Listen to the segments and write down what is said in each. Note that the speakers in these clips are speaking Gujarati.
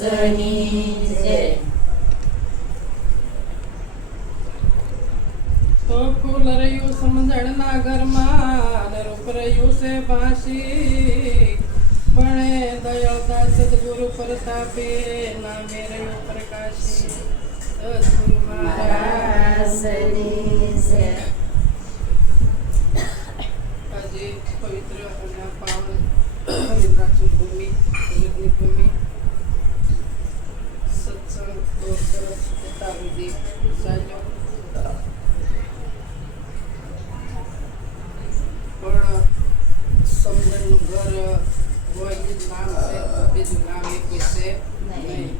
તો ફૂલ રહ્યું સમજણના ઘરમાં ને રૂપ રહ્યું છે ભાષી ભણે દયાળદાસ સદગુરુ પ્રતાપે નામે રહ્યું પ્રકાશી સદગુરુ મહારાજની આજે પવિત્ર અને પાવન પ્રાચીન ભૂમિ જગતની ભૂમિ સત્સંગ બહુ સરસ હતા વિધિ સાજો પણ સમજણનું ઘર હોય એ જ નામ છે, બીજું નામ એક છે નહીં.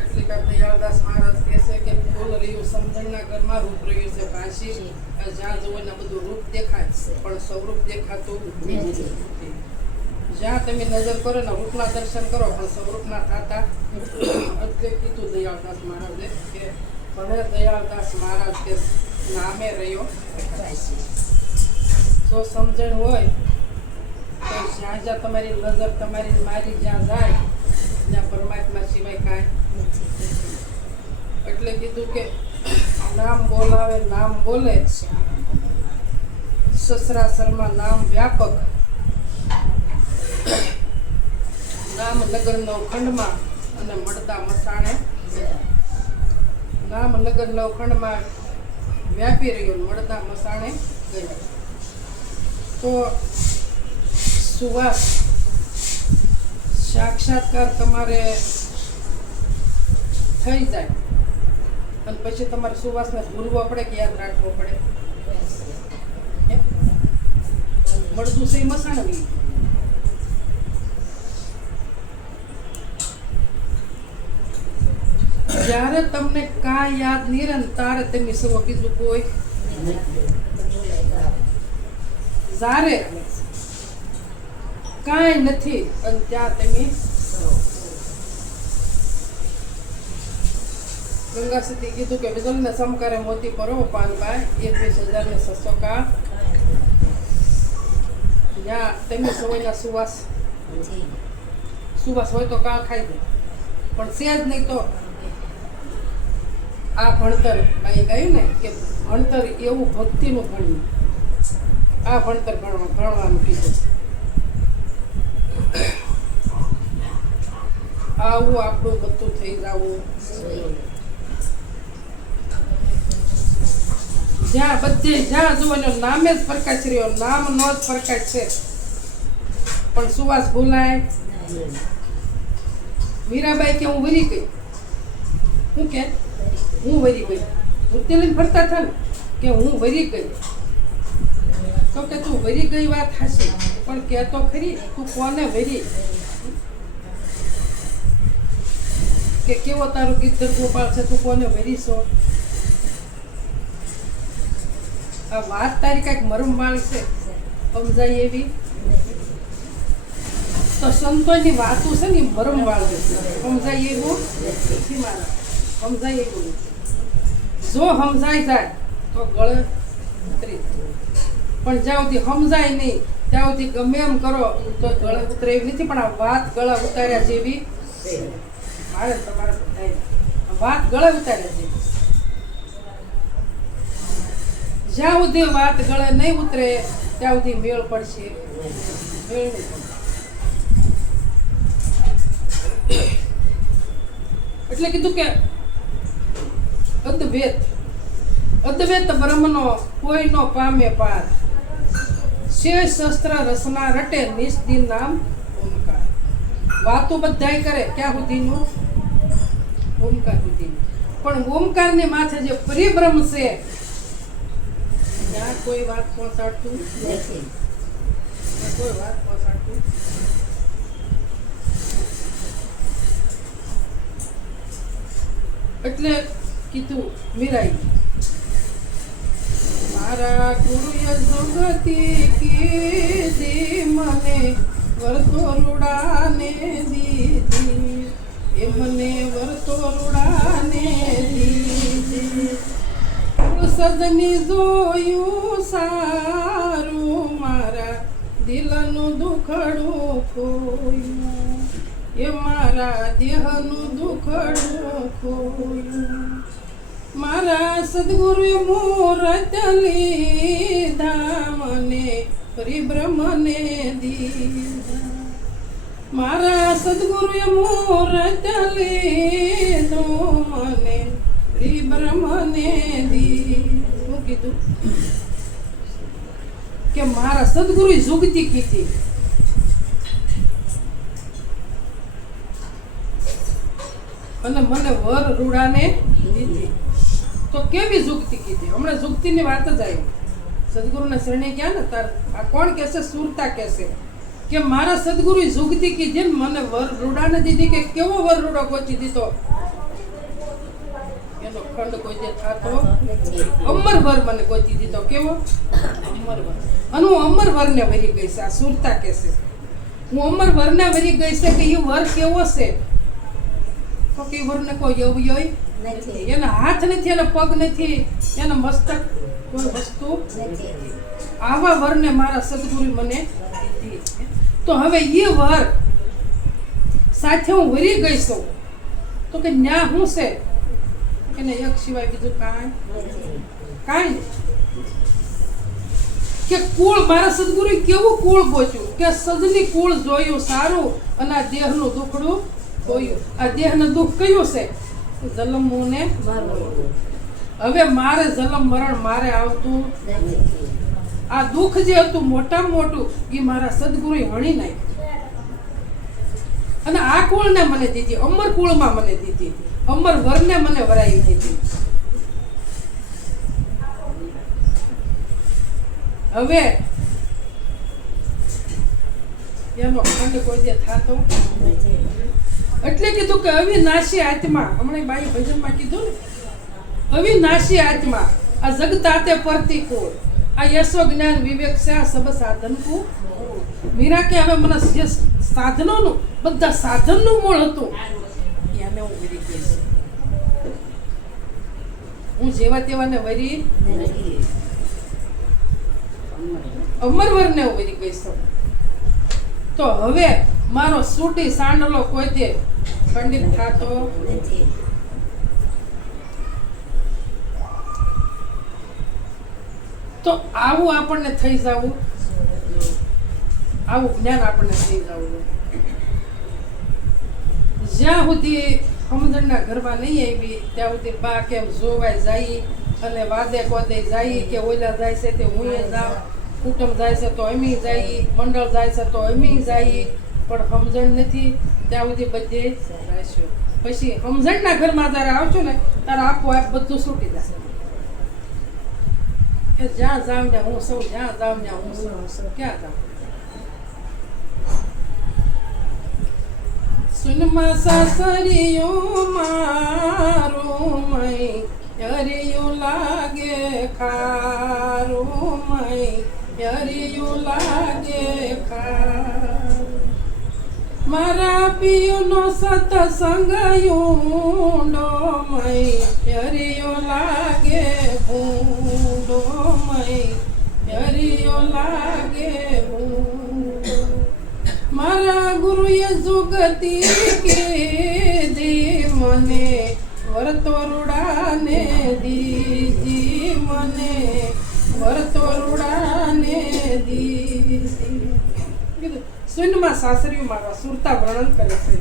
એટલે કે દયાળદાસ મહારાજ કહે છે કે ફૂલ રહ્યું સમજણના ઘરમાં, રૂપ રહ્યું છે ભાષી. જ્યાં જુઓ ને બધું રૂપ દેખાય પણ સ્વરૂપ દેખાતું નથી. જ્યાં તમે નજર કરો ને રૂપના દર્શન કરો પણ સ્વરૂપના થતા. એટલે કીધું દયાળદાસ મહારાજે કે ભલે દયાળદાસ મહારાજ કે નામે રહ્યો જો સમજણ હોય તો જ્યાં જ્યાં તમારી નજર તમારી મારી જ્યાં જાય ત્યાં પરમાત્મા સિવાય કાંઈ નથી. એટલે કીધું કે નામ બોલાવે નામ બોલે, સસરાસરમાં નામ વ્યાપક, નામ નગર નવખંડમાં અને મળતા મસાણે. નામ નગર નવખંડમાં વ્યાપી રહ્યું, મળતા મસાણે ગયા. તો સુવાસ સાક્ષાત્કાર તમારે થઈ જાય અને પછી તમારે સુવાસને ભૂલવો પડે કે યાદ રાખવો પડે? મળતું છે મસાણવી. જ્યારે તમને કાંઈ યાદ નહીં રહે તારે તમે સવો, બીજું કોઈ જ્યારે કાંઈ નથી અને ત્યાં તમે ગંગા સતી કીધું કે વિજલને સમકારે મોતી પરો પાનબાઈ 21,600 કાળ. ત્યાં તમે સવયના સુવાસ હોય તો કાળ ખાઈ દે પણ છે જ નહીં. તો આ ભણતર અહીં કહ્યું ને કે ભણતર એવું ભક્તિનું ભણ્યું, આ ભણતર ભણવાનું કીધું. આવું આપણું બધું થઈ જવું. જ્યાં બધે જ્યાં જુઓ નામે જ પ્રકાશ રહ્યો, નામ નો જ પ્રકાશ છે પણ સુવાસ ભૂલાય. મીરાબાઈ કે હું વરી ગઈ, હું કે હું વરી ગઈ, નૃત્ય લઈને ફરતા હતા ને કે હું વરી ગઈ. તો કે તું વરી ગઈ વાત હશે પણ કે તો ખરી તું કોને વરી? કે કેવો તારું ગીત ગોપાલ છે, તું કોને વરી છો? આ વાત તારી કઈક મરમવાળી છે, સમજાય એવી? તો સંતોની વાતો છે ને મરમવાળી છે, સમજાય એવું નથી મારા, સમજાય એવું નથી. જો સમજાઈ જાય તો ગળે ઉતરી, પણ જ્યાં સુધી સમજાય નહીં ત્યાં સુધી ગમે એમ કરો તો ગળે ઉતરે એવી નથી. પણ આ વાત ગળા ઉતાર્યા જેવી મારે તમારે વાત ગળે ઉતાર્યા જેવી. જ્યાં સુધી વાત ગળે નહીં ઉતરે ત્યાં સુધી મેળ પડશે, મેળ નહીં પડે. એટલે કીધું કે અદ્વૈત બ્રહ્મનો કોઈ નો પામે પાર, શેષ શસ્ત્ર રસના રટે નિષ્દિન નામ ઓમકાર. વાતો બધાય કરે ક્યાં સુધીનું? ઓમકાર સુધીનું. પણ ઓમકારની માથે જે પરિબ્રહ્મ છે ત્યાં કોઈ વાત પહોંચાડતું નથી, કોઈ વાત પહોંચાડતું. એટલે કીધું મીરાઈ મારા ગુરુએ જગતી કીધી મને વર્તોરુડાને દીધી, એ મને વર્તોરુડાને દીધી. સજની જોયું સારું મારા દિલનું દુખડું ખોયું, એ મારા દેહનું દુખડું ખોયું મારા સદગુરુએ મૂરત લીધા મને પરિભ્રમને દીધા મારા સદગુરુએ મૂરત લીધું મને પરિભ્રમને દીધું શું કીધું કે મારા સદગુરુએ જુગતી કીધી અને મને વર રૂડાને દીધી તો કેવી જુગતી કીધી હમણાં જુગતીની વાત જ આવી સદગુરુના શરણે ગયા ને તાર આ કોણ કહેશે સુરતા કહેશે કે મારા સદગુરુએ જુગતી કીધી ને મને વર રૂડાને દીધી કે કેવો વર રૂડો ગોતી દીધો એનો ખંડ કોઈ જે થાતો અમર વર મને ગોતી દીધો કેવો અમર વર અને હું અમર વરને વરી ગઈ છે આ સુરતા કહેશે હું અમર વરને વરી ગઈ છે કે એ વર કેવો છે તો કે વરને કોઈ અવયવ નથી એના હાથ નથી એના પગ નથી એના મસ્તક કોઈ વસ્તુ નથી આવા વરને મારા સદગુરુ મને દીધી તો હવે એ વર સાથે હું વરી ગઈ છું તો કે ન્યા હું છે એને એક સિવાય બીજું કાંઈ કે કુળ મારા સદગુરુએ કેવું કુળ ગોચ્યું કે સજની કુળ જોયું સારું અને આ દેહનું દુખડું જોયું આ દેહનું દુઃખ કયું છે જન્મવું ને હવે મારે જન્મ મરણ મારે આવતું આ દુઃખ જે હતું મોટામાં મોટું એ મારા સદગુરુએ હણી નાખ્યું અને આ કુળને મને દીધી અમર કુળમાં મને દીધી અમર વરને મને વરાઈ દીધી હવે એનો ખંડ કોઈ જે થાતો એટલે કીધું કે અવિનાશી આત્મા હમણાં બાઈ ભજનમાં કીધું ને અવિનાશી આત્મા આ જગતાતે પ્રતિકૂળ આ યશો જ્ઞાન વિવેક છે આ સબ સાધન કો મીરા કે હવે મને જે સાધનોનું બધા સાધનનું મૂળ હતું એને હું વરી ગઈ હું જેવા તેવાને વરી અમરવરને હું વરી ગઈ છું તો હવે મારો સૂટી સાંડલો કોઈ દે ખંડિત થાતો નથી તો આવું આપણને થઈ જવું આવું જ્ઞાન આપણને થઈ જવું જ્યાં સુધી સમજણના ઘરમાં નહીં આવી ત્યાં સુધી બા કેમ જોવાય જાય અને વાદે કોદે જાય કે ઓલા જાય છે તે હું જાઉં કુટુંબ જાય છે તો અમી જાય મંડળ જાય છે તો અમી જાય પણ સમજણ નથી ત્યાં સુધી બધે રહેશું પછી સમજણના ઘરમાં જ્યારે આવશો ને ત્યારે આપોઆપ બધું છૂટી જશે કે જ્યાં જાઉં ને હું સૌ જ્યાં જાઉં ને હું સૌ ક્યાં જાઉં સુનમાં સાસરિયું મારું મય યરિયું લાગે ખારું મય યરિયું લાગે ખારું મારા પિયુનો સતસંગ ઊંડો મય યરિયું લાગે ઊંડો મય યરિયું લાગે ઊંડો મારા ગુરુએ જુગતી કીધી મને વર્તોરુડાને દીધી મને વર્તોરુડાને દીધી શૂન્યમાં સાસરિયું મારવા સુરતા વર્ણન કરે છે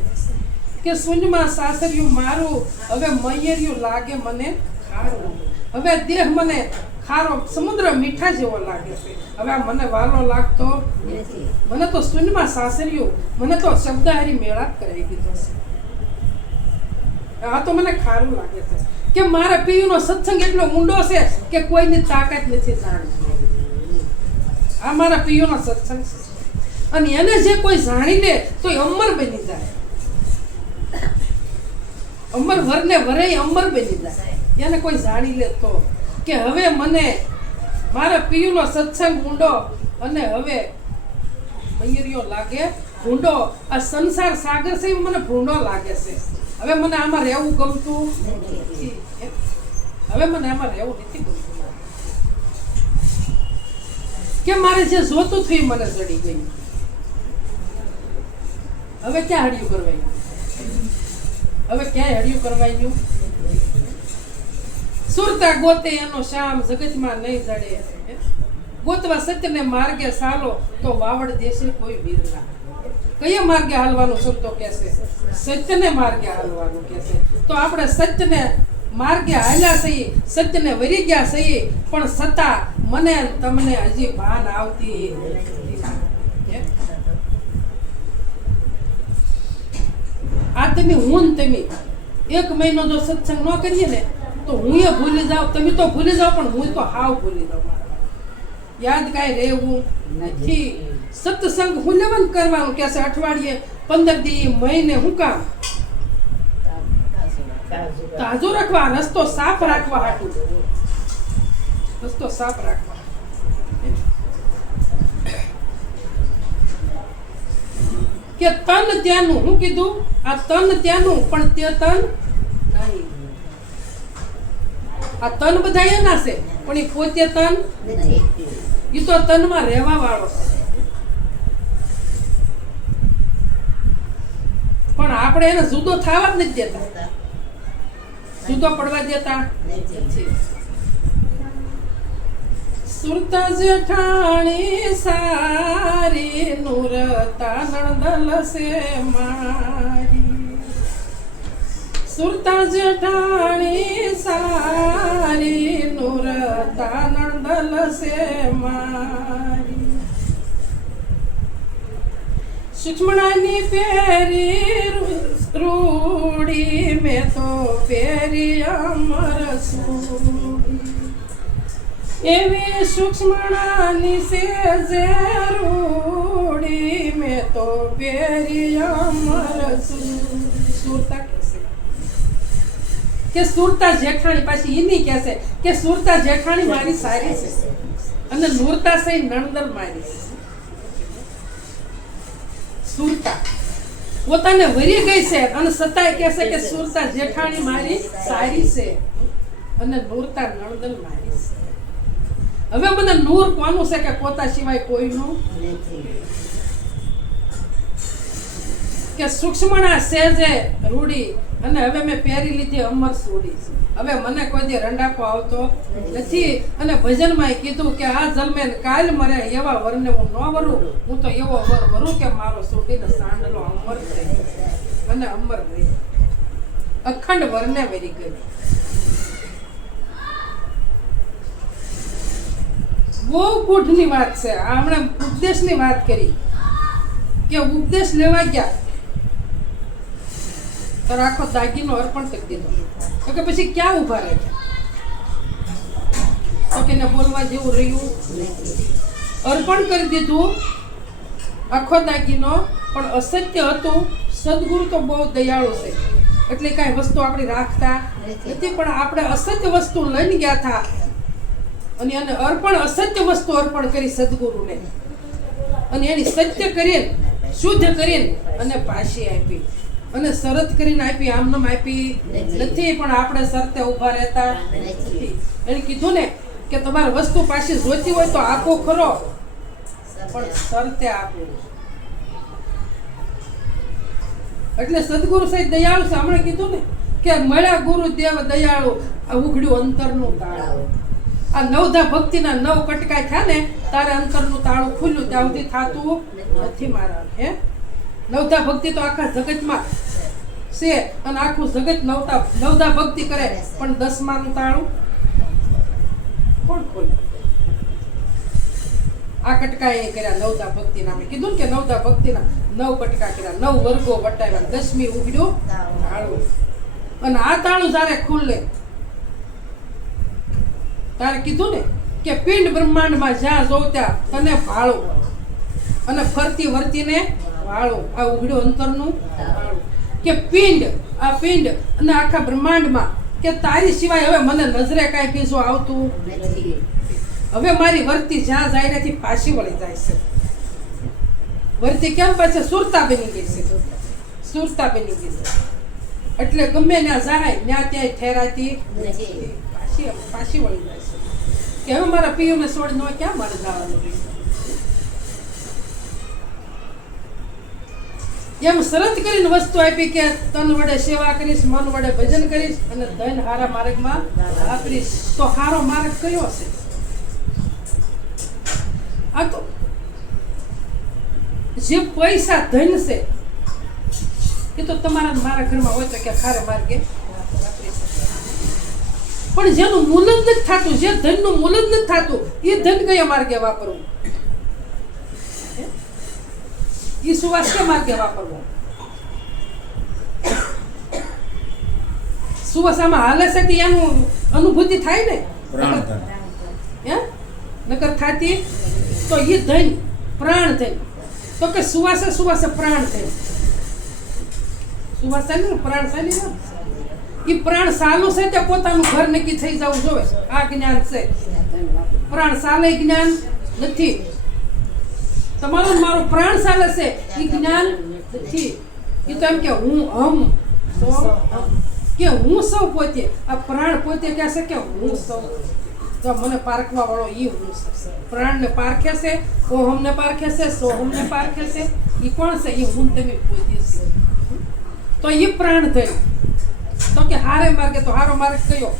કે શૂન્યમાં સાસરિયું મારું હવે મયરિયું લાગે મને ખારું હવે દેહ મને ખારો સમુદ્ર મીઠા જેવો લાગે છે હવે આ મને વાલો લાગતો નથી મને તો શૂન્યમાં સાસરિયું મને તો શબ્દહારી મેળાપ કરાવી દીધો છે આ તો મને ખારું લાગે છે કે મારા પિયુનો સત્સંગ એટલો ઊંડો છે કે કોઈની તાકાત નથી જાણવી આ મારા પિયુનો સત્સંગ છે અને એને જે કોઈ જાણી લે તો એ અમર બની જાય અમર વરને વરે અમર બની જાય એને કોઈ જાણી લે તો કે હવે મને મારા પિયુનો સત્સંગ ઊંડો અને હવે મયુરીઓ લાગે ભૂંડો આ સંસાર સાગર છે મને ભૂંડો લાગે છે હવે મને આમાં રહેવું ગમતું નથી હવે મને આમાં રહેવું નથી ગમતું કે મારે જે જોતું થયું મને જડી ગયું હવે ક્યાં હડિયું કરવાયું? હવે ક્યાંય હડિયું કરવાયું? સુરતા ગોતે એનો શ્યામ જગતમાં નહીં જડે. ગોતવા સત્યને માર્ગે ચાલો તો વાવડ દેશે કોઈ વીરના. કયા માર્ગે હાલવાનું સંતો કહેશે? સત્યને માર્ગે હાલવાનું કહેશે. તો આપણે સત્યને માર્ગે હાલ્યા છીએ, સત્યને વરી ગયા છીએ, પણ છતાં મને તમને હજી ભાન આવતી નથી. આ તમે હું ને તમે 1 મહિનો જો સત્સંગ ન કરીએ ને તો હું એ ભૂલી જાઉં, તમે તો ભૂલી જાઓ, પણ હું તો હાવ ભૂલી જાઉં. યાદ કાંઈ રહેવું નથી. સત્સંગ હું લેવાનું કરવાનું કે છે, અઠવાડિયે 15 દી મહિને. હું કામ? તાજો રાખવા, રસ્તો સાફ રાખવા હાટું. રસ્તો સાફ રાખવા. કે તન ત્યાંનું, હું કીધું આ તન ત્યાંનું, પણ તે તન નહીં. આ તન બધા એના છે, પણ એ પોતે તન નથી. એ તો તનમાં રહેવા વાળો છે. પણ આપણે એને જુદો થવા જ નથી દેતા, જુદો પડવા દેતા નથી. સુરતા જેઠાણી સારી નુરતા નણદલ સે મારી. સુરતા જેઠાણી સારી નુરતા નણદલ સે મારી. સુક્ષ્મણાની પેરી રૂડી મેં તો પેરી અમર સુડી. એવી સૂક્ષ્મણાની સેજે રૂડી મેં તો પેરી અમર સુરતા કે સુરતા જેઠાણી, પાછી એની કહેશે કે સુરતા જેઠાણી મારી સારી છે અને નુરતા છે નણદલ મારી. સુરતા પોતાને વરી ગઈ છે અને સતાય કહેશે કે સુરતા જેઠાણી મારી સારી છે અને નુરતા નણદલ મારી છે. હવે મને નૂર કોનું છે કે પોતા સિવાય કોઈનું નથી. કે સૂક્ષ્મણા સેજે રૂડી અને હવે મેં પહેરી લીધી અમર સોડી. હવે મને કોઈ દી રંડાપો આવતો નથી. અને ભજનમાં કીધું કે આ જન્મે કાલ મરે એવા વરને હું ન વરું, હું તો એવો વર વરું કે મારો સોડીને સાંડલો અમર થઈ અને અમર રહી. અખંડ વરને વરી ગઈ. બહુ ગુઢની વાત છે. હમણાં ઉપદેશની વાત કરી કે ઉપદેશ લેવા ગયા તો આખો દાગીનો અર્પણ કરી દીધો. તો કે પછી ક્યાં ઉભા રહ્યા? તો કે ને બોલવા જેવું રહ્યું નથી. અર્પણ કરી દીધું આખો દાગીનો, પણ અસત્ય હતું. સદગુરુ તો બહુ દયાળુ છે, એટલે કાંઈ વસ્તુ આપણી રાખતા નથી. પણ આપણે અસત્ય વસ્તુ લઈને ગયા હતા અને એને અર્પણ, અસત્ય વસ્તુ અર્પણ કરી સદગુરુને, અને એની સત્ય કરીને શુદ્ધ કરીને અને પાછી આપી અને શરત કરીને આપી. આમનામ આપી નથી, પણ આપણે શરતે ઊભા રહેતા નથી. એને કીધું ને કે તમારે વસ્તુ પાછી જોઈતી હોય તો આપો ખરો, પણ શરતે આપો. એટલે સદગુરુ સાહેબ દયાળુ છે. હમણાં કીધું ને કે મળ્યા ગુરુ દેવ દયાળુ, આ ઉઘડ્યું અંતરનું તાળું. આ નવધા ભક્તિના 9 કટકા થયા ને તારે અંતરનું તાળું ખુલ્યું, ત્યાં સુધી થતું નથી મારા. હે, નવધા ભક્તિ તો આખા જગતમાં છે અને આખું જગત નવધા ભક્તિ કરે, પણ 10માનું તાળું કોણ ખોલે? આ કટકા એ કર્યા નવધા ભક્તિના. મેં કીધું ને કે નવધા ભક્તિના 9 કટકા કર્યા, 9 વર્ગો વટાવ્યા, 10મી ઉઘડ્યું તાળું. અને આ તાળું જ્યારે ખુલે તારે કીધું ને કે પિંડ બ્રહ્માંડમાં જ્યાં જોઉં ત્યાં તને ભાળો અને ફરતી વર્તીને વાળો. આ ઉઘડ્યું અંતરનું વાળો કે પિંડ, આ પિંડ અને આખા બ્રહ્માંડમાં કે તારી સિવાય હવે મને નજરે કાંઈ બીજું આવતું નથી. હવે મારી વર્તી જ્યાં જાય નથી પાછી વળી જાય છે. વર્તી કેમ પાછી સુરતા બની ગઈ છે, સુરતા બની ગઈ છે. એટલે ગમે ત્યાં જાય ત્યાં ક્યાંય ઠેરાતી નથી, પાછી વળી જાય છે. કે હવે મારા પિયુને છોડીને ક્યાં મારે જવાનું? એમ શરત કરીને વસ્તુ આપી કે તન વડે સેવા કરીશ, મન વડે ભજન કરીશ અને ધન હારા માર્ગમાં વાપરીશ. તો હારો માર્ગ કયો છે? આ તો જે પૈસા ધન છે એ તો તમારા મારા ઘરમાં હોય તો કે ખારે માર્ગે વાપરી શકે. પણ જેનું મૂલ જ નથી થતું, જે ધનનું મૂલ જ નથી થતું, એ ધન કયા માર્ગે વાપરવું? એ સુવાસ કે માર્ગે વાપરવો? સુવાસામાં હાલે છે તે એનું અનુભૂતિ થાય ને, નકર થાતી તો એ ધન પ્રાણ ધન. તો કે સુવાસે પ્રાણ ધન. સુવાસ ને પ્રાણ સાલી ને એ પ્રાણ સાલું છે તે પોતાનું ઘર નક્કી થઈ જવું જોવે. આ જ્ઞાન છે. પ્રાણ સાલે જ્ઞાન નથી. તમારું મારું પ્રાણ ચાલે છે એ જ્ઞાન નથી. એ તો એમ કે હું કે હું સૌ પોતે. આ પ્રાણ પોતે કહે છે કે હું સૌ. તો મને પારખવા વાળો ઈ હું છે. પ્રાણને પારખે છે, ઓહમને પારખે છે, સોહમને પારખે છે. એ કોણ છે? એ હું તમે પોતે છે. તો એ પ્રાણ થયું. તો કે હારે માર્ગે, તો હારો માર્ગ કયો?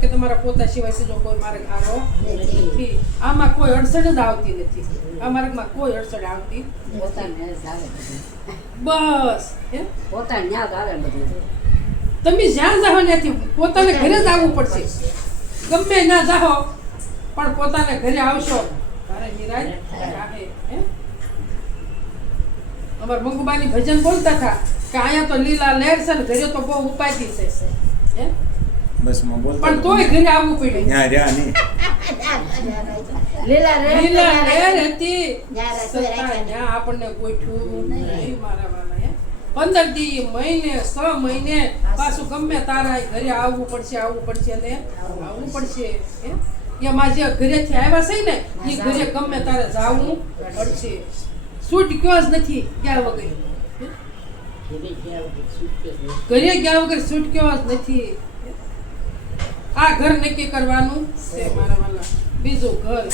કે તમારા પોતા સિવાય બીજો કોઈ માર્ગ હારો નથી. આમાં કોઈ અડચણ જ આવતી નથી. આ માર્ગમાં કોઈ અડચણ આવતી બસ તમે જ્યાં જાઓ ત્યાંથી પોતાને ઘરે જ આવવું પડશે. ગમે ના જાઓ પણ પોતાને ઘરે આવશો તારે નિરાજ રહે. અમાર મંગુબાની ભજન બોલતા હતા કે અહીંયા તો લીલા લહેર છે ને ઘરે તો બહુ ઉપાધિ છે. પણ તોય ઘરે આવવું પડ્યું. લીલા લહેર હતી આપણને ગોઠવું નહીં મારા વાલા. 15 દી મહિને 6 મહિને પાછું ગમે તારા ઘરે આવવું પડશે અને આવવું પડશે. એમાં જે ઘરેથી આવ્યા છે ને એ ઘરે ગમે તારે જવું પડશે. છૂટ કયો જ નથી ગયા વગર. ઘરે ગયા વગર છૂટ કયો જ નથી. આ ઘર નક્કી કરવાનું છે મારા વાલા. બીજું ઘર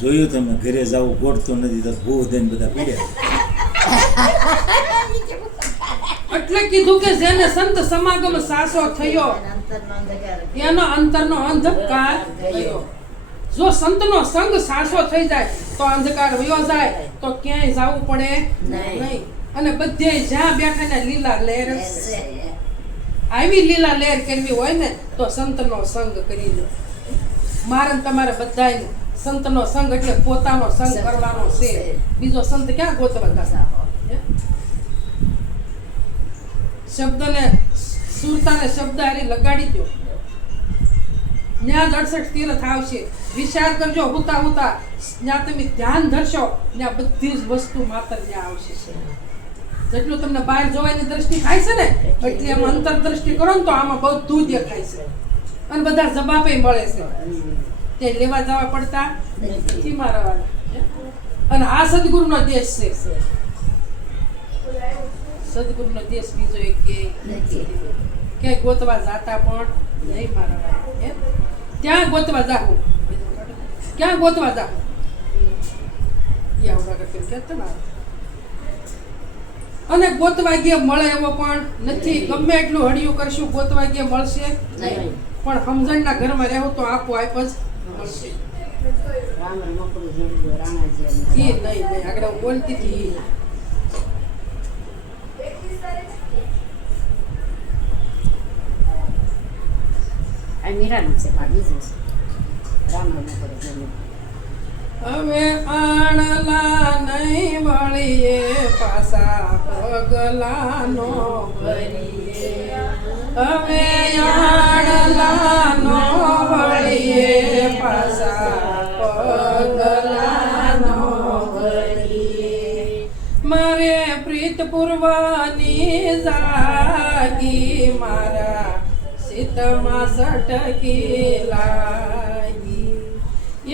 જોયું તમે ઘરે જવું ગોઠતો નથી તો ભૂ દઈને બધા પીડ્યા. એટલે કીધું કે જેને સંત સમાગમ સાસો થયો એનો અંતરનો અંધકાર થયો. જો સંતનો સંગ સાસો થઈ જાય તો અંધકાર વયો જાય, તો ક્યાંય જવું પડે નહીં. અને બધે જ્યાં બેઠા ને લીલા લહેર આવી લીલા લહેર કરવી હોય ને તો સંતનો સંગ કરી લો. મારે તમારે બધાને સંતનો સંગ એટલે પોતાનો સંગ કરવાનો છે. બીજો સંત ક્યાં ગોતવા જશે? શબ્દને સુરતાને શબ્દ હારી લગાડી દો. ત્યાં 68 તીર્થ આવશે. વિચાર કરજો હુતા ત્યાં તમે ધ્યાન ધરશો ત્યાં બધી જ વસ્તુ માત્ર ત્યાં આવશે. જેટલું તમને બહાર જોવાની દ્રષ્ટિ થાય છે ને એટલી આમ અંતર દ્રષ્ટિ કરો ને તો આમાં બધું દેખાય છે અને બધા જવાબે મળે છે. તે લેવા જવા પડતા નથી મારા વાળા. અને આ સદગુરુનો દેશ છે. સદગુરુનો દેશ બીજો એક કે ગોતવા જાતા પણ નહીં મારા વાળા. ત્યાં ગોતવા જાવું. ક્યાં ગોતવા જાવું? અને ગોતવા ગયા મળે એવો પણ નથી. ગમે એટલું હળિયું કરશું ગોતવા ગયા મળશે નહીં. પણ સમજણના ઘરમાં રહેવું તો આપોઆપ જ મળશે. નહીં આગળ હું બોલતી હતી. હવે આણલા નહીં વળીએ પાછા પગલાનો ભરીએ. હવે આણલાનો વળીએ પાછા પગલાનો ભરીએ. મારે પ્રીત પૂર્વાની જાગી મારા ચિત્તમાં સટકી લાગી.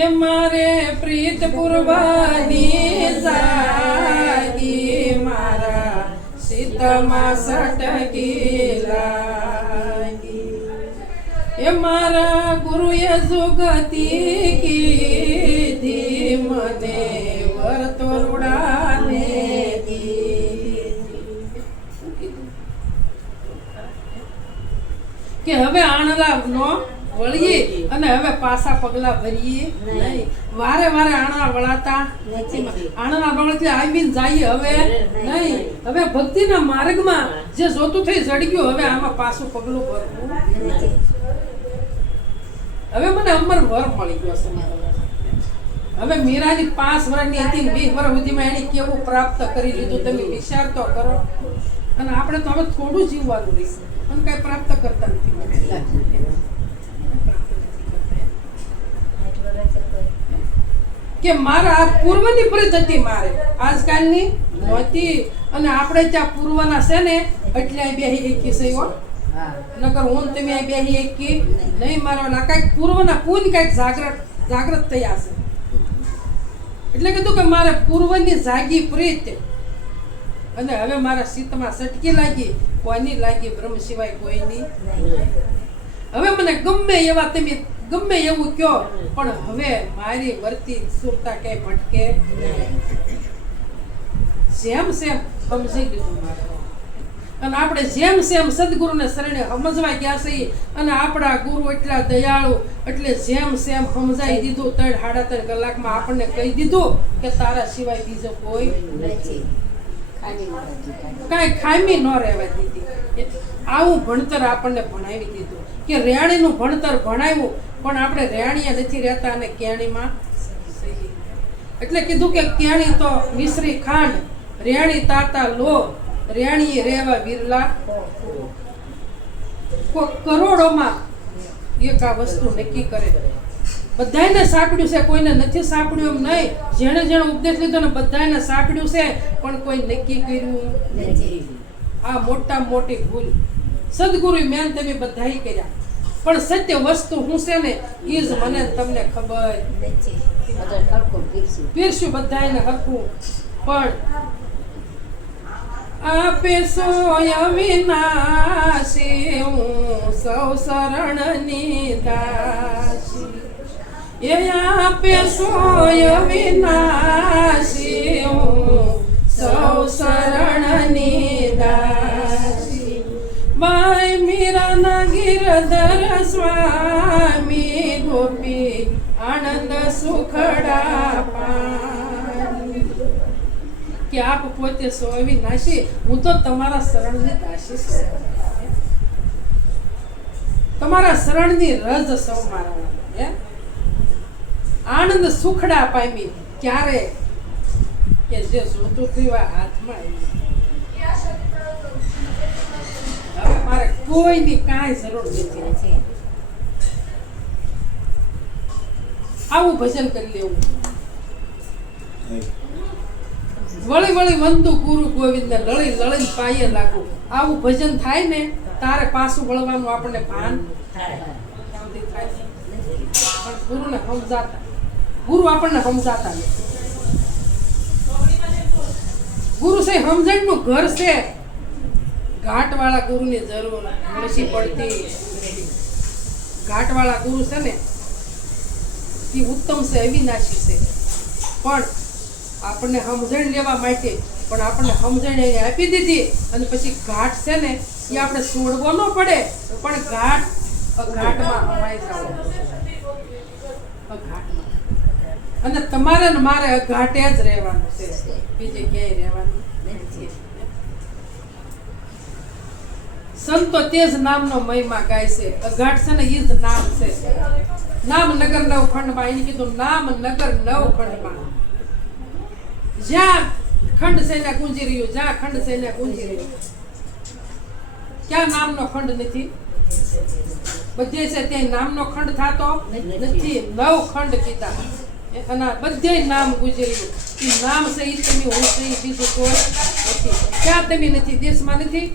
એ મારે પ્રીત પૂર્વાની જાગી મારા ચિત્તમાં સટકી લાગી. એ મારા ગુરુએ જુગતી કીધી મને વરતોરડાને કે હવે આણલા નો વળીએ અને હવે પાછા પગલા ભરીએ નહીં. વારે વારે આણલા વળાતા આણલા વળતી આવીને જઈએ હવે નહીં. હવે ભક્તિના માર્ગમાં જે જોતું થઈ જડી ગયું, હવે આમાં પાછું પગલું ભરવું. હવે મને અમર વર મળી ગયો છે. હવે મીરાજી 5 વર્ષની હતી ને 20 વર્ષ સુધીમાં એને કેવું પ્રાપ્ત કરી લીધું, તમે વિચાર તો કરો. અને આપણે તો હવે થોડું જીવવાનું રહીશું અને કઈ પ્રાપ્ત કરતા નથી. કે મારા પૂર્વની પદ્ધતિ મારે આજકાલની નહોતી. અને આપણે ત્યાં પૂર્વના છે ને એટલે બેહી એકી છે હો. નકર હું ને તમે બેહી એકી નહીં. મારવાના કઈક પૂર્વના પૂન કઈક જાગ્રત થયા છે. એટલે કીધું કે મારે પૂર્વની જાગી પ્રીત અને હવે મારા સીતમાં સટકી લાગી, કોઈની લાગી બ્રહ્મ સિવાય કોઈની. હવે મને ગમે એવા તમે ગમે એવું કયો, પણ હવે મારી વર્તી સુરતા કઈ ભટકે જેમ સેમ સમજી લીધું મારે. અને આપણે જેમ સેમ સદગુરુને શરણે સમજવા ગયા છીએ અને આપણા ગુરુ એટલા દયાળુ એટલે જેમ સેમ સમજાઈ દીધું. 3-3.5 કલાકમાં આપણને કહી દીધું કે તારા સિવાય બીજો કોઈ નથી, કાંઈ ખામી ન રહેવા દીધી. આવું ભણતર આપણને ભણાવી દીધું કે રેણીનું ભણતર ભણાવ્યું, પણ આપણે રેણીયા નથી રહેતા અને કેણીમાં. એટલે કીધું કે કેણી તો મિશ્રી ખાંડ, રેણી તાતા લો, રેણી રેવા વિરલા. કરોડોમાં એક આ વસ્તુ નક્કી કરે. બધાને સાંપડ્યું છે, કોઈને નથી સાંપડ્યું એમ નહીં. જેણે જેણે ઉપદેશ લીધો ને બધાને સાંપડ્યું છે, પણ કોઈ નક્કી કર્યું નથી. આ મોટામાં મોટી ભૂલ સદગુરુ મેન તમે બધાય કર્યા, પણ સત્ય વસ્તુ હું છે ને એ જ મને તમને ખબર નથી. પીરશું બધાને હરખું, પણ આપે સોય વિનાશી હું સૌ શરણની દાસી. એ આપે સોય વિનાશી હું સૌ શરણની દાસી. બાઈ મીરાના ગિરધર સ્વામી ગોપી આનંદ સુખડા પામી. કે આપ પોતે સોય વિનાશી, હું તો તમારા શરણની દાસી છું. તમારા શરણની રજ સૌ મારા. આનંદ સુખડા પામી ક્યારે કે જે જોતું થયું હાથમાં આવ્યું. હવે મારે કોઈની કાંઈ જરૂર નથી. આવું ભજન કરી લેવું. વળી વળી વંદુ ગુરુ ગોવિંદ લળી લળી પાયે લાગુ. આવું ભજન થાય ને તારે પાછું વળવાનું આપણને ભાન થાય. પણ ગુરુને સમજાતા, ગુરુ આપણને સમજાતા નથી. ગુરુ છે સમજણનું ઘર છે. ઘાટવાળા ગુરુની જરૂર નથી પડતી. ઘાટવાળા ગુરુ છે ને એ ઉત્તમ છે, અવિનાશી છે. પણ આપણને સમજણ લેવા માટે પણ આપણને સમજણ એને આપી દીધી અને પછી ઘાટ છે ને એ આપણે છોડવો ન પડે, પણ ઘાટમાં હમાઈ જાવ. ઘાટમાં અને તમારે ને મારે ઘાટે જ રહેવાનું છે, બીજે ક્યાંય રહેવાનું નથી. સંતો તે જ નામનો મહિમા ગાય છે. અઘાટ છે ને એ જ નામ છે. નામનગર 9 ખંડમાં એને કીધું નામનગર 9 ખંડમાં. જ્યાં ખંડ છે ને ગુંજી રહ્યું, જ્યાં ખંડ છે ને ગુંજી રહ્યું. ક્યાં નામનો ખંડ નથી? બધે છે ત્યાં નામનો ખંડ થતો નથી. 9 ખંડ કીધા અને બધે નામ ગુજર્યું. એ નામ છે એ તમે હું છે બીજું કોઈ નથી. ક્યાં તમે નથી? દેશમાં નથી,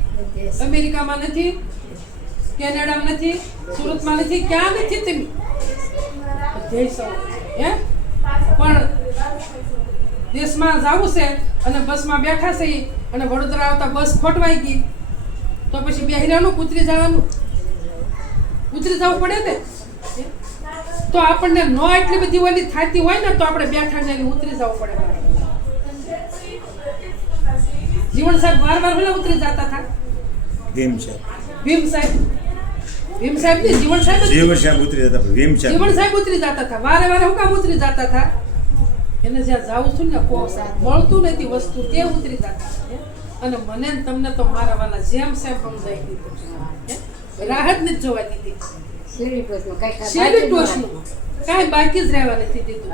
અમેરિકામાં નથી, કેનેડામાં નથી, સુરતમાં નથી, ક્યાં નથી તમે? બધે સૌ હે. પણ દેશમાં જવું છે અને બસમાં બેઠા છે અને વડોદરા આવતા બસ ખોટવાઈ ગઈ તો પછી બેહરાનું ઉતરી જવાનું, ઉતરી જવું પડે ને. તો આપણને નો એટલી બધી ઓલી થાતી હોય ને તો આપણે બેઠા ને ઉતરી જવું પડે. જીવણ સાહેબ વાર પેલા ઉતરી જતા હતા. ભીમ છે ભીમ સાહેબ ને જીવણ સાહેબ જીવન સાહેબ ઉતરી જતા ભીમ છે જીવણ સાહેબ ઉતરી જતા હતા. વારે હું કામ ઉતરી જતા હતા? એને જ્યાં જાવું છું ને મળતું નથી વસ્તુ તે ઉતરી જતા. અને મને ને તમને તો મારા વાલા જેમ સેમ સમજાઈ દીધું. રાહત નથી જોવા દીધી. શેરી ટોચનું કાંઈ બાકી જ રહેવા નથી દીધું.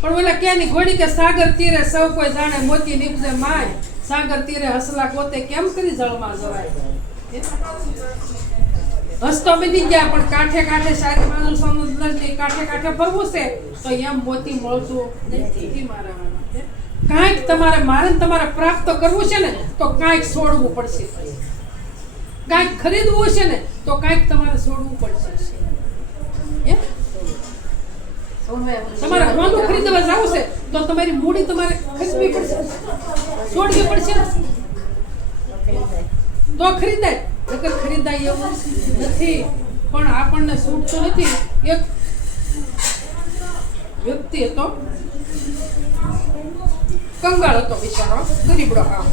પણ ઓલા ક્યાંની ઘોડી કે સાગર તીરે સૌ કોઈ જાણે મોતી નીપજે માય, સાગર તીરે હસલા પોતે કેમ કરી જળમાં જવાય. હસતો બની ગયા પણ કાંઠે કાંઠે સારી બાજુ સમુદ્રની કાંઠે ફરવું છે તો એમ મોતી મળતું નથી મારા વાળા. કાંઈક તમારે પ્રાપ્ત કરવું છે ને તો કાંઈક છોડવું પડશે. કાંઈક ખરીદવું છે ને તો કાંઈક તમારે છોડવું પડશે. તમારે હોનું ખરીદવા જાવ છે તો તમારી મૂડી તમારે ખરીદવી પડશે, છોડવી પડશે તો ખરીદાય. નકર ખરીદાય એવું નથી. પણ આપણને છૂટતો નથી. એક વ્યક્તિ હતો, કંગાળ હતો બિચારો, ગરીબડો હાવ.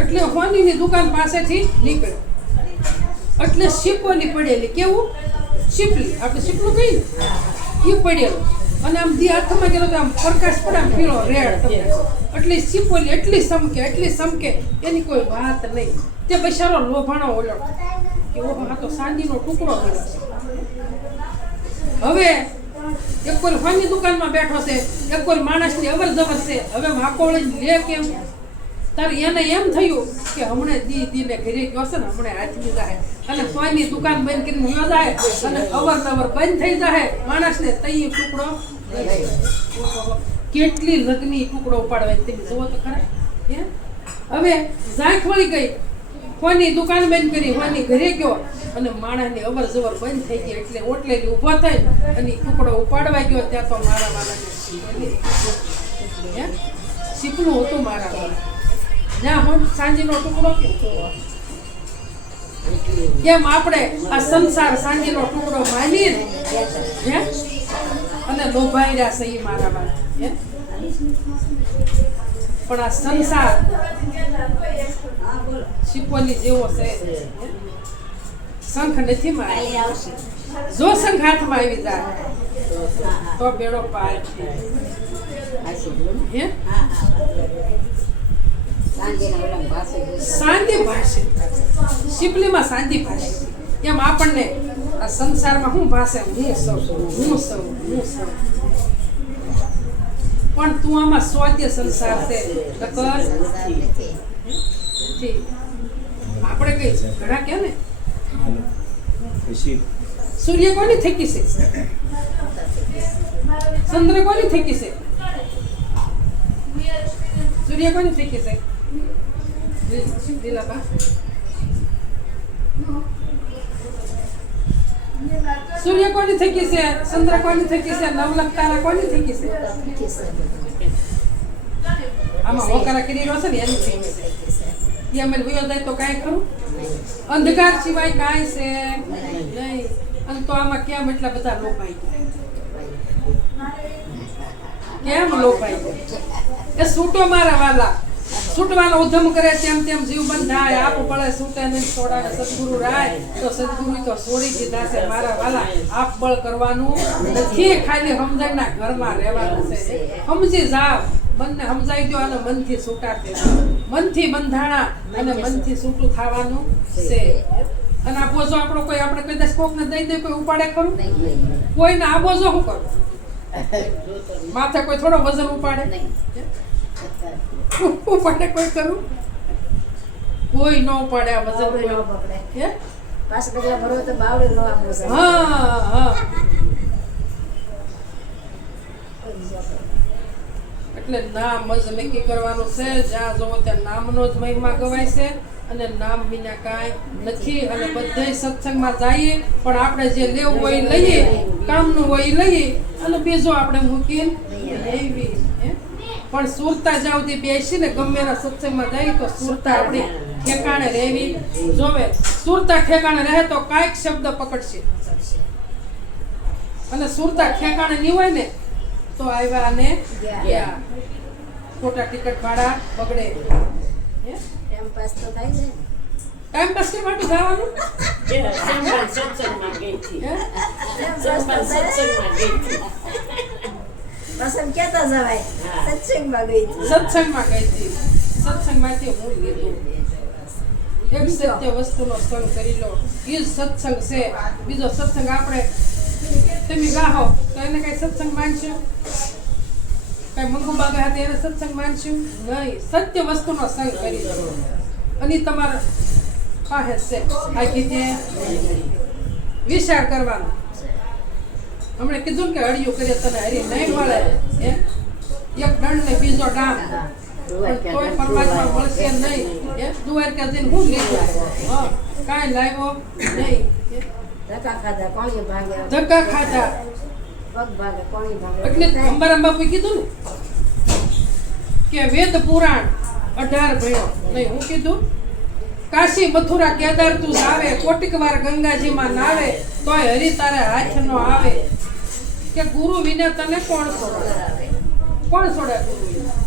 એટલે હોનીની દુકાન પાસેથી નીકળ્યો એટલે શીપોલી પડેલી, કેવું શીપલી, આપણે શીપલું કહીએ એ પડેલું. અને આમ દી હાથમાં ગયેલો તો આમ પ્રકાશ પડે, આમ પીળો રેડ તમને. એટલે શીપોલી એટલી સમકે એની કોઈ વાત નહીં. તે બિચારો લોભાણો ઓલો કે ઓહો આ તો સાંજીનો ટુકડો કર્યો છે. હવે એક કોઈ હોની દુકાનમાં બેઠો છે, એક કોઈ માણસની અવર જવર છે. હવે વાકોળી લે કેમ? તારે એને એમ થયું કે હમણે દીને ઘરે ગયો છે ને, હમણે હાથમી જાય અને સોયની દુકાન બંધ કરીને ન જાય અને અવરનવર બંધ થઈ જાય માણસને તઈ ટુકડો. કેટલી લગ્ની ટુકડો ઉપાડવા તમે જુઓ તો ખરા. હવે ઝાંખ વળી ગઈ, કોની દુકાન બંધ કરી, કોની ઘરે ગયો અને માણસની અવર જવર બંધ થઈ ગઈ. એટલે ઓટલેલી ઊભો થઈ અને ટુકડો ઉપાડવા ગયો ત્યાં તો મારા વાલાને શીપલું હતું મારા વાલા. જ્યાં હું સાંજીનો ટુકડો કેમ આપણે આ સંસાર સાંજીનો ટુકડો માની અને લોભાઈ રહ્યા છે મારા વાલા. પણ આ સંસાર શીપોલી જેવો છે. શંખ નથી મારે. જો શંખ હાથમાં આવી જાય તો બેડો પાર. શાંતિ ભાષે શીપલીમાં શાંતિ ભાષે. એમ આપણને આ સંસારમાં શું ભાષે? હું સૌ. પણ તું આમાં સ્વાધ્ય સંસાર છે. આપણે કઈ ઘણા કે ને સૂર્ય કોની થકી છે? ચંદ્ર કોની થકી છે? સૂર્ય કોની થકી છે? દિલાબા સૂર્ય કોની થકી છે? ચંદ્ર કોની થકી છે? નવલખ તારા કોની થકી છે? આમાં હોકારા કરી રહ્યો છે ને એની થકી છે. અમે વયો જાય તો કાંઈ ખરું? અંધકાર સિવાય કાંઈ છે નહીં. અને તો આમાં કેમ એટલા બધા લોભાઈ ગયા? કેમ લોભાઈ ગયા? એ છૂટો મારા વાલા. છૂટવાનો ઉધમ કરે તેમ જીવ બંધાય. આપ બળે છૂટે નહીં છોડાને સદગુરુ રાય. તો સદગુરુ તો છોડી દીધા છે મારા વાલા. આપ બળ કરવાનું નથી, ખાલી સમજણના ઘરમાં રહેવાનું છે. સમજી જાવ, મનને સમજાઈ દો અને મનથી છૂટા થયા. મનથી બંધાણા અને મનથી છૂટું થવાનું છે. અને આ બોજો આપણો કોઈ આપણે કોઈ દસ કોકને દઈ દે કોઈ ઉપાડે ખરું? કોઈને આ બોજો શું કરું? માથે કોઈ થોડો વજન ઉપાડે? ઉપાડે કોઈ કરું? કોઈ ન ઉપાડે આ વજન. હા. એટલે નામ જ નક્કી કરવાનું છે. જ્યાં જોવો ત્યાં નામનો જ મહિમા ગવાય છે અને નામ વિના કાંઈ નથી. અને બધાય સત્સંગમાં જઈએ પણ આપણે જે લેવું હોય એ લઈએ, કામનું હોય એ લઈએ અને બીજો આપણે મૂકીને લેવી. પણ સુરતા જાવથી બેસીને ગમે એના સત્સંગમાં જઈએ તો સુરતા આપણી ઠેકાણે રહેવી જોવે. સુરતા ઠેકાણે રહે તો કાંઈક શબ્દ પકડશે અને સુરતા ઠેકાણે નહીં હોય ને તો આવ્યા અને ગયા. ગયા. ખોટા ટિકિટ ભાડા બગડે. હે? એમ પાસ તો થાય ને. ટાઈમ પાસ કરવા માટે જવાનું સત્સંગમાં ગઈ હતી. હે? એમ પાસ તો થાય. સત્સંગમાં ગઈ હતી. પસંદ ક્યાં જવાય હા. સત્સંગમાં ગઈ હતી. સત્સંગમાં ગઈ હતી. સત્સંગમાંથી હું લીધું. એક સત્ય વસ્તુનો સંગ કરી લો એ જ સત્સંગ છે. બીજો સત્સંગ આપણે તમે ગાહો તો એને કઈ સત્સંગ માનશું? કઈ મંગુબાબા હાથે એને સત્સંગ માનશું નહીં. સત્ય વસ્તુનો સંગ કરી લો અને ઈ તમારા પાસે છે. આ કીધે વિચાર કરવાનો. હમણે કીધું ને કે હળિયું કરીએ તને હરી નહીં મળે. હે? એક દંડ ને બીજો ડાંગ. પણ કોઈ પરમાત્મા મળશે નહીં. હે? દ્વારકા જઈને હું લીધું? હા, કાંઈ લાવ્યો નહીં. હે? ધક્કા ખાધા કોણી ભાગે ધક્કા ખાધા. પગ ભાગે કોણી ભાગે એટલે અંબારામ બાપુએ કીધું ને કે વેદ પુરાણ 18 ભણ્યો નહીં. હું કીધું કાશી મથુરા કેદાર તું જાવે, કોટિક વાર ગંગાજીમાં નાવે, તોય હરી તારે હાથ નો આવે. કે ગુરુ વિના તને કોણ છોડે? કોણ છોડે ગુરુ વિના?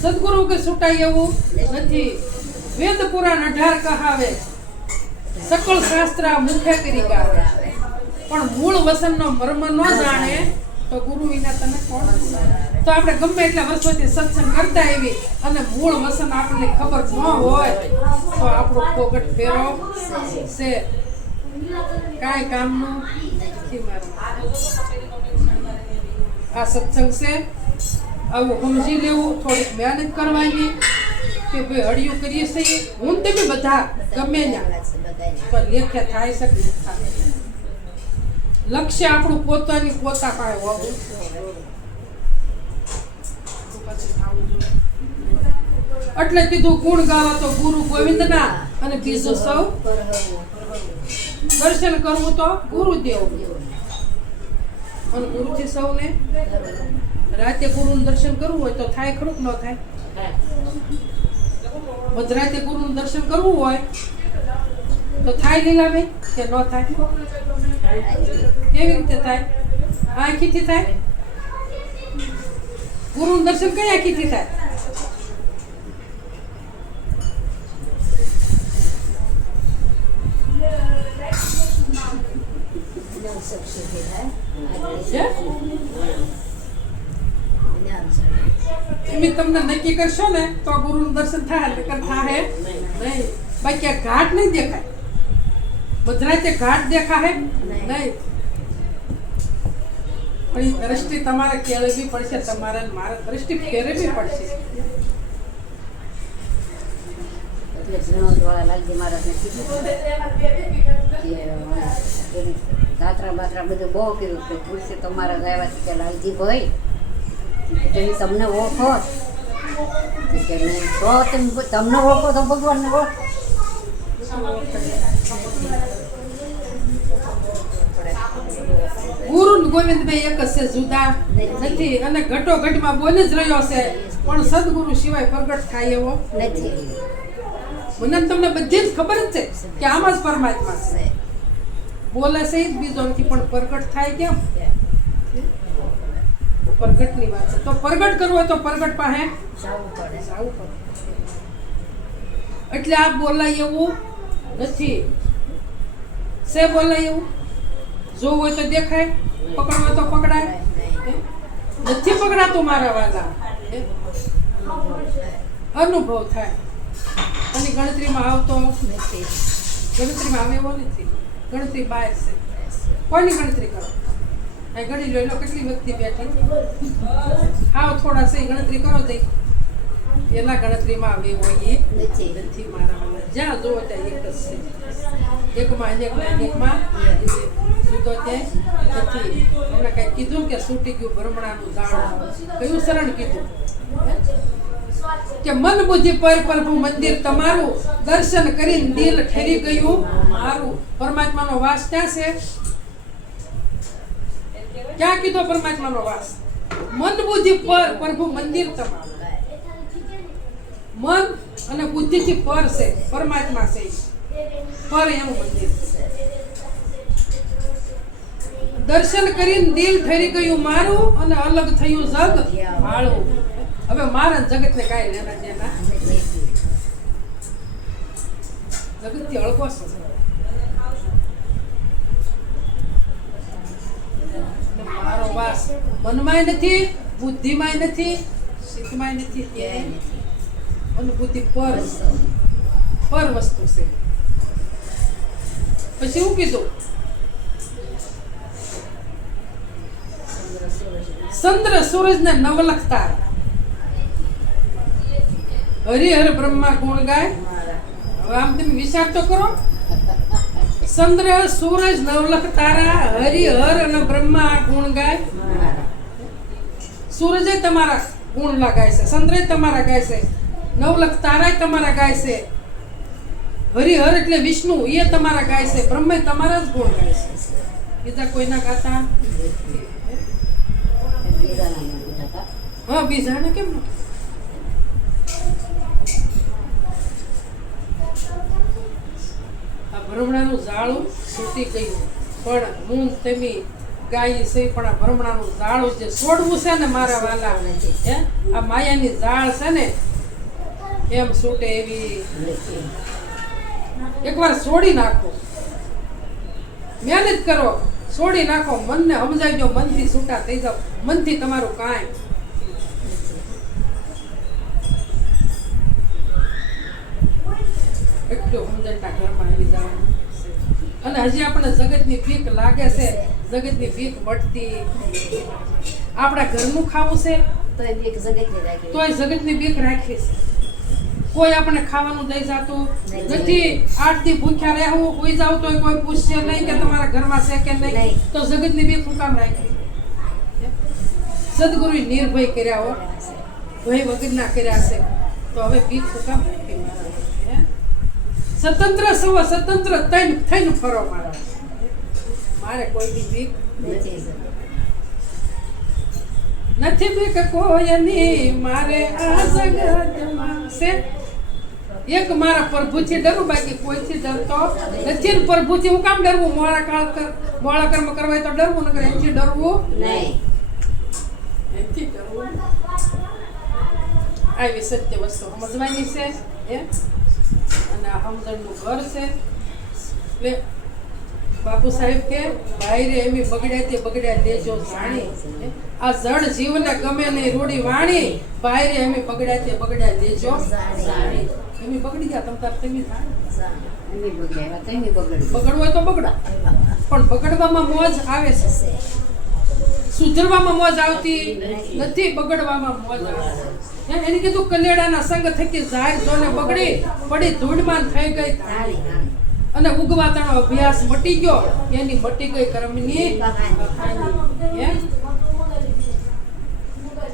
સદગુરુ કે છૂટાય એવું નથી. વેદ પુરાણ 18 કહાવે, સકળ શાસ્ત્ર મુખે કરી ગાવે. પણ મૂળ વસનનો મર્મ ન જાણે તો ગુરુ વિના તને કોણ છોડે? તો આપણે ગમે એટલા વર્ષોથી સત્સંગ કરતા આવી અને મૂળ વસન આપણને ખબર ન હોય તો આપણો પોગટ ફેરો છે. કાંઈ કામનું નથી મારું. આ સત્સંગ છે. આવું સમજી લેવું. થોડીક મહેનત કરવાની કે ભાઈ હળિયું કરીએ છીએ. હું ને તમે બધા ગમે ત્યાં તો લેખે થાય છે કે ન થાય. લક્ષ્ય આપણું પોતાની પોતા પાસે હોવું. એટલે કીધું ગુણ ગાવા તો ગુરુ ગોવિંદના અને બીજું સૌ દર્શન કરવું તો ગુરુદેવ. અને ગુરુજી સૌને રાતે ગુરુનું દર્શન કરવું હોય તો થાય ખરું કે ન થાય? મધરાતે ગુરુનું દર્શન કરવું હોય તો થાય લીલાભાઈ કે ન થાય? કેવી રીતે થાય? આંખીથી થાય? ગુરુનું દર્શન કઈ આંખીથી થાય? તમે તમને નક્કી કરશો ને તો ગુરુનું દર્શન થાય. નકર થાય નહીં. બાકી આ ઘાટ નહીં દેખાય. મધરાતે ઘાટ દેખાય નહીં. પણ એ દ્રષ્ટિ તમારે કેળવવી પડશે. તમારે મારે દ્રષ્ટિ ફેરવવી પડશે. એટલે ઝીણોદવાળા લાલજી મહારાજને કીધું કે દાત્રા બાત્રા બધું બહુ કર્યું કે તુલસી તમારા ગયા કે લાલજી ભાઈ તમે તમને ઓળખો કે નહીં તો તમને ઓળખો તો ભગવાનને ઓળખો. ગુરુ ને ગોવિંદભાઈ એક જ છે, જુદા નથી. અને ઘટો ઘટમાં બોલી જ રહ્યો છે પણ સદગુરુ સિવાય પ્રગટ થાય એવો નથી. મને ને તમને બધી જ ખબર જ છે કે આમાં જ પરમાત્મા છે. બોલે છે જ બીજો નથી પણ પ્રગટ થાય કેમ? પ્રગટની વાત છે. તો પ્રગટ કરવું હોય તો પ્રગટ પાસે જવું પડે. જાવું પડે. એટલે આ બોલાય એવું નથી. છે બોલાય એવું? જોવું હોય તો દેખાય, પકડવું હોય તો પકડાય. નથી પકડાતું મારા વાલા. અનુભવ થાય. અને ગણતરીમાં આવતો નથી. ગણતરીમાં આવે એવો નથી. ગણતરી બહાર છે. કોઈની ગણતરી કરો. અહીં ગણી લો એનો કેટલી વ્યક્તિ બેઠી. હાવ થોડા છે ગણતરી કરો જઈ. એના ગણતરીમાં આવે એવો એ નથી. નથી મારા વાલા. જ્યાં જોવો ત્યાં એક જ છે. એકમાં અનેકમાં જુદો ત્યાં નથી. એમણે કંઈ કીધું કે છૂટી ગયું ભ્રમણાનું દાણું. કયું શરણ કીધું કે મન બુદ્ધિ પર પ્રભુ મંદિર તમારું, દર્શન કરીને દિલ ઠરી ગયું મારું. પરમાત્માનો વાસ ક્યાં છે? ક્યાં કીધો પરમાત્માનો વાસ? મન બુદ્ધિ પર પ્રભુ મંદિર તમારું. મન અને બુદ્ધિથી પર છે પરમાત્મા છે. પર એનું મંદિર છે. દર્શન કરીને દિલ ઠરી ગયું મારું અને અલગ થયું જગ ભાળું. હવે મારા જગતને કાંઈ લેના દેના જગતથી અળગો છે. અને મારો વાસ મનમાંય નથી, બુદ્ધિમાંય નથી, ચિત્તમાંય નથી, ક્યાંય અનુભૂતિ પર વસ્તુ છે. પછી શું કીધું? ચંદ્ર સૂરજ ને નવલખ તારા હરિહર બ્રહ્મા ગુણ ગાય. હવે આમ તમે વિચાર તો કરો. ચંદ્ર સૂરજ નવલખ તારા હરિહર અને બ્રહ્મા ગુણ ગાય. સૂરજ તમારા ગુણ ગાય છે, ચંદ્ર તમારા ગાય છે, નવલખ તારા તમારા ગાય છે, હરિહર એટલે વિષ્ણુ એ તમારા ગાય છે, બ્રહ્મા તમારા જ ગુણ ગાય છે. બીજા કોઈના ગાતા હા બીજાને કેમ ન? આ ભ્રમણાનું ઝાડું છૂટી ગયું પણ હું તમે ગાય છે, પણ આ ભ્રમણાનું ઝાડું જે છોડવું છે ને મારા વાલા, હે આ માયાની ઝાડ છે ને એમ છૂટે એવી એકવાર છોડી નાખો, મહેનત કરો, છોડી નાખો, મનને સમજાવી દો, મનથી છૂટા થઈ જાઓ. મનથી તમારું કાંઈ એટલું સમજણના ઘરમાં આવી જવાનું. અને હજી આપણે જગતની ભીખ લાગે છે, જગતની ભીખ વટતી. આપણા ઘરનું ખાવું છે તોય જગતની ભીખ રાખવી છે. કોઈ આપણે ખાવાનું દઈ જતું નથી. 8 દી ભૂખ્યા રહેવું, કોઈ જાવ તો કોઈ પૂછશે નહીં કે તમારા ઘરમાં છે કે નહીં, તો જગતની ભીખ શું કામ રાખવી? સદગુરુએ નિર્ભય કર્યા હો, ભય વગરના કર્યા છે, તો હવે ભીખ શું કામ રાખવી? સ્વતંત્ર સવ સ્વતંત્ર થઈને ફરો. મારે કોઈની ભીખ નથી, ભીખ કોઈની મારે આ જગતમાં છે. એક મારા પ્રભુથી ડરું, બાકી કોઈથી ડરતો નથી. ને પ્રભુથી હું કામ ડરવું? મોળા કર્મ કરવા તો ડરવું, નકર એથી ડરવું નહીં. એથી ડરવું. આવી સત્ય વસ્તુ સમજવાની છે, અને આ સમજણનું ઘર છે. એટલે બાપુ સાહેબ કે ભાઈ રે એમી બગડ્યા તે બગડ્યા દેજો જાણી. આ જડ જીવને ગમે નહીં રૂડી વાણી, ભાઈ રે એમી બગડ્યા તે બગડ્યા દેજો જાણી. એમી બગડી ગયા તમ તાર તમે બગડવું હોય તો બગડા, પણ બગડવામાં મોજ આવે છે, સુધરવામાં મોજ આવતી નથી, બગડવામાં મોજ આવે. એને કીધું કલેડાના સંગ થકી જાહેર જોને બગડી પડી ધૂળમાં થઈ ગઈ થાળી, અને ઉગવાતાનો અભ્યાસ મટી ગયો, એની મટી ગઈ કર્મની કહાની.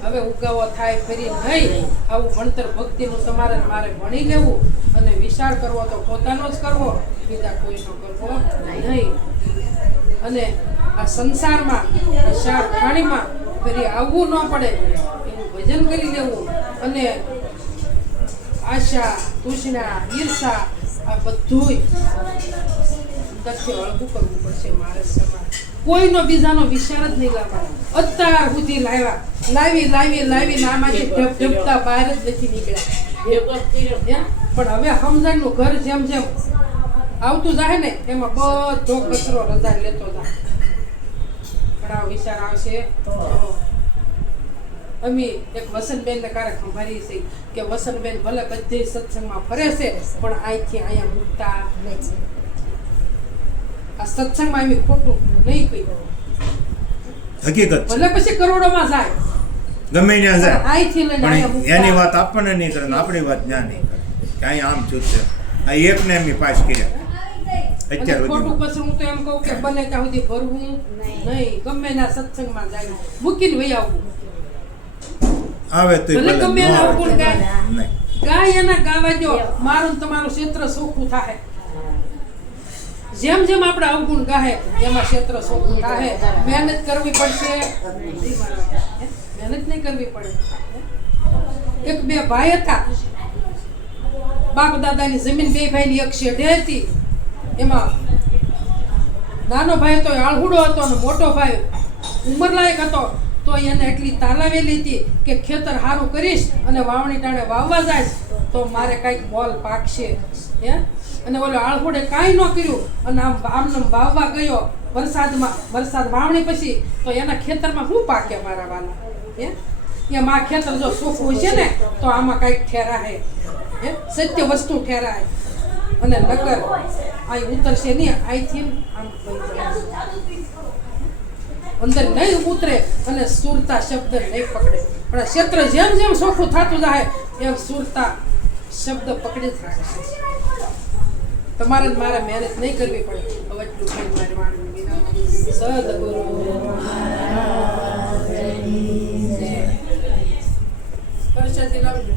હવે ઉગાવો થાય ફરી નહીં. આવું ભણતર ભક્તિનું તમારે મારે ભણી લેવું, અને વિચાર કરવો તો પોતાનો જ કરવો, બીજા કોઈનો કરવો નહીં. અને આ સંસારમાં વિચાર ખાણીમાં ફરી આવવું ન પડે એવું ભજન કરી લેવું. અને આશા, તૃષ્ણા, ઈર્ષા આ બધું અંદરથી હળવું કરવું પડશે. મારે સમાજ કોઈનો બીજાનો વિચાર જ નહીં લાવવાનો. અત્યાર સુધી લાવી આમાંથી ઢબતા બહાર જ નથી નીકળ્યા. પણ હવે સમજણનું ઘર જેમ જેમ આવતું જાય ને એમાં બધો કચરો રજા લેતો જાય. ઘણા વિચાર આવશે. અમે એક વસંતબેનને ક્યારેક ખંભારી છે કે વસંતબેન ભલે બધે સત્સંગમાં ફરે છે, પણ અહીંથી અહીંયા મૂકતા નથી. આ સત્સંગમાં એમ ખોટું નહીં કહ્યું, હકીકત ભલે પછી કરોડોમાં જાય, ગમે ત્યાં જાય, અહીંથી લઈને અહીંયા મૂકતા. એની વાત આપણને નહીં કરે, આપણી વાત ત્યાં નહીં કરે કે અહીંયા આમ થયું છે. આ એકને એમ પાસ કર્યા અત્યારે ખોટું પછી હું તો એમ કહું કે બને ત્યાં સુધી ભરવું નહીં. ગમે ના સત્સંગમાં જાય મૂકીને વહી આવવું. આવે તો ભલે ગમે એના અવગુણ ગાય, નહીં ગાય એના ગાવા દો, મારું તમારું ક્ષેત્ર ચોખ્ખું થાય. જેમ જેમ આપણે અવગુણ ગાહે એમાં ક્ષેત્ર ચોખ્ખું થાય. મહેનત કરવી પડશે, મહેનત નહીં કરવી પડે. એક બે ભાઈ હતા, બાપ દાદાની જમીન બે ભાઈની એક શેઢે હતી. એમાં નાનો ભાઈ તો આળહુડો હતો અને મોટો ભાઈ ઉંમરલાયક હતો, તો એને એટલી તાલાવેલી હતી કે ખેતર સારું કરીશ અને વાવણી ટાણે વાવવા જાય તો મારે કાંઈક મોલ પાકશે. હે અને ઓલો આળહુડે કાંઈ ન કર્યું અને આમને વાવવા ગયો વરસાદ વાવણી પછી, તો એના ખેતરમાં શું પાકે મારા વાલા? હે એમ આ ખેતર જો ચોખ્ખું હશે ને તો આમાં કાંઈક ઠેરાય. હે સત્ય વસ્તુ ઠેરાય અને નકર અહીં ઉતરશે નહીં, અહીંથી આમ અંદર નહીં ઉતરે અને સુરતા શબ્દ નહીં પકડે. પણ ક્ષેત્ર જેમ જેમ ચોખ્ખું થતું જાય એમ સુરતા શબ્દ પકડી થાય. તમારે મારે મહેનત નહીં કરવી પડે. હવે એટલું કઈ મારી વાણી વિરામ. સદગુરુ મહારાજની જય. પરસાદી લાવજો.